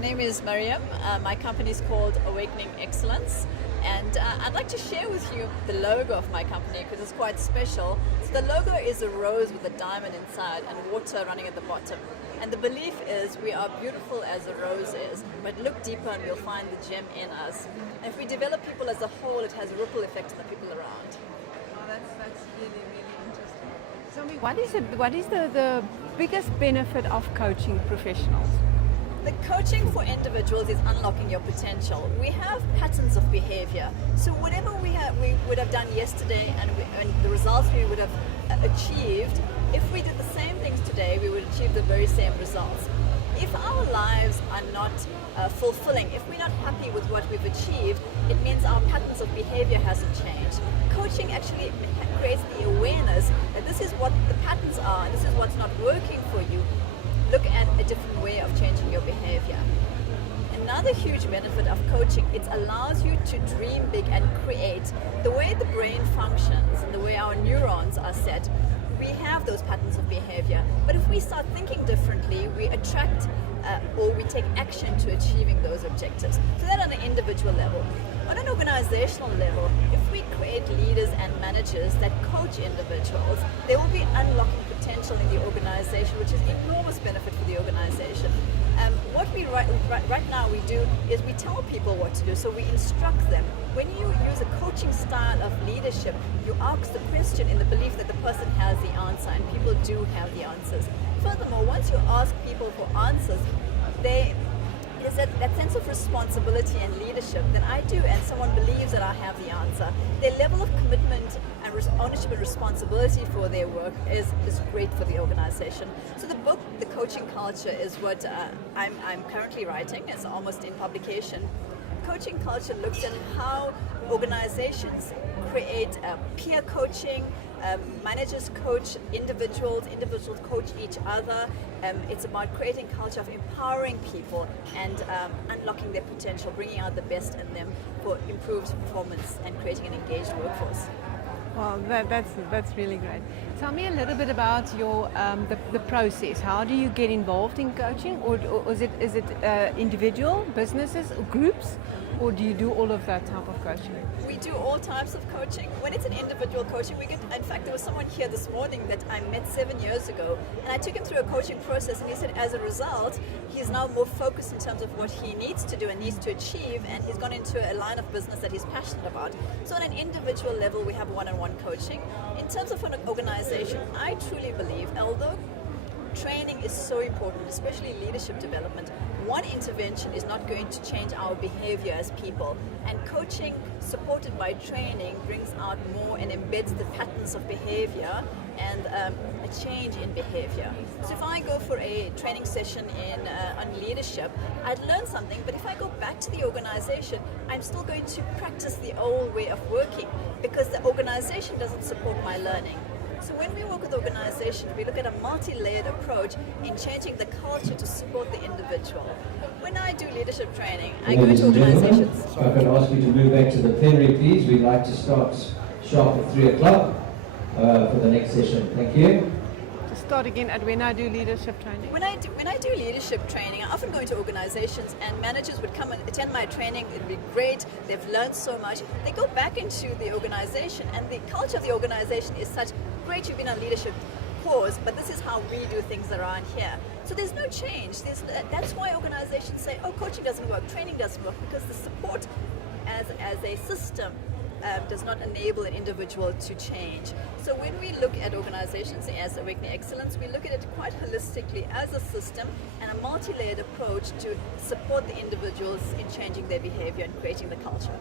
name is Miriam. My company is called Awakening Excellence, and I'd like to share with you the logo of my company because it's quite special. So the logo is a rose with a diamond inside and water running at the bottom. And the belief is we are beautiful as a rose is, but look deeper and you'll find the gem in us. And if we develop people as a whole, it has a ripple effect on the people around. Oh, that's really, really interesting. Tell me, what is the biggest benefit of coaching professionals? The coaching for individuals is unlocking your potential. We have patterns of behavior. So whatever we would have done yesterday and the results we would have achieved, if we did the same things today, we would achieve the very same results. If our lives are not fulfilling, if we're not happy with what we've achieved, it means our patterns of behavior hasn't changed. Coaching actually creates the awareness that this is what the patterns are and this is what's not working for you. Look at a different way of changing your behavior. Another huge benefit of coaching, it allows you to dream big and create. The way the brain functions and the way our neurons are set, we have those patterns of behavior. But if we start thinking differently, we attract or we take action to achieving those objectives. So that on an individual level. On an organizational level, if we create leaders and managers that coach individuals, they will be unlocking potential in the organization, which is enormous benefit for the organization. What we right now we do is we tell people what to do, so we instruct them. When you use a coaching style of leadership, you ask the question in the belief that the person has the answer, and people do have the answers. Furthermore, once you ask people for answers, there's that sense of responsibility and leadership that I do, and someone believes that I have the answer. Their level of commitment and ownership and responsibility for their work is great for the organization. So the book, The Coaching Culture, is what I'm currently writing. It's almost in publication. Coaching culture looks at how organizations create peer coaching, managers coach individuals coach each other. It's about creating a culture of empowering people and unlocking their potential, bringing out the best in them for improved performance and creating an engaged workforce. Well, that's really great. Tell me a little bit about your the process. How do you get involved in coaching, or is it individual, businesses, or groups, or do you do all of that type of coaching? We do all types of coaching. When it's an individual coaching, in fact, there was someone here this morning that I met 7 years ago, and I took him through a coaching process, and he said as a result, he's now more focused in terms of what he needs to do and needs to achieve, and he's gone into a line of business that he's passionate about. So on an individual level, we have one-on-one coaching. In terms of an organization, I truly believe, although training is so important, especially leadership development, one intervention is not going to change our behavior as people. And coaching supported by training brings out more and embeds the patterns of behavior and a change in behavior. So if I go for a training session on leadership, I'd learn something, but if I go back to the organization, I'm still going to practice the old way of working because the organization doesn't support my learning. So when we work with organizations, we look at a multi-layered approach in changing the culture to support the individual. When I do leadership training, I go to organizations. So I can ask you to move back to the plenary, please. We'd like to start sharp at 3 o'clock for the next session. Thank you. To start again at when I do leadership training. When I do leadership training, I often go into organizations and managers would come and attend my training. It'd be great. They've learned so much. They go back into the organization and the culture of the organization is such, great, you've been on leadership course, but this is how we do things around here. So there's no change. That's why organizations say, oh, coaching doesn't work, training doesn't work, because the support as a system does not enable an individual to change. So when we look at organizations as Awakening Excellence, we look at it quite holistically as a system and a multi-layered approach to support the individuals in changing their behavior and creating the culture.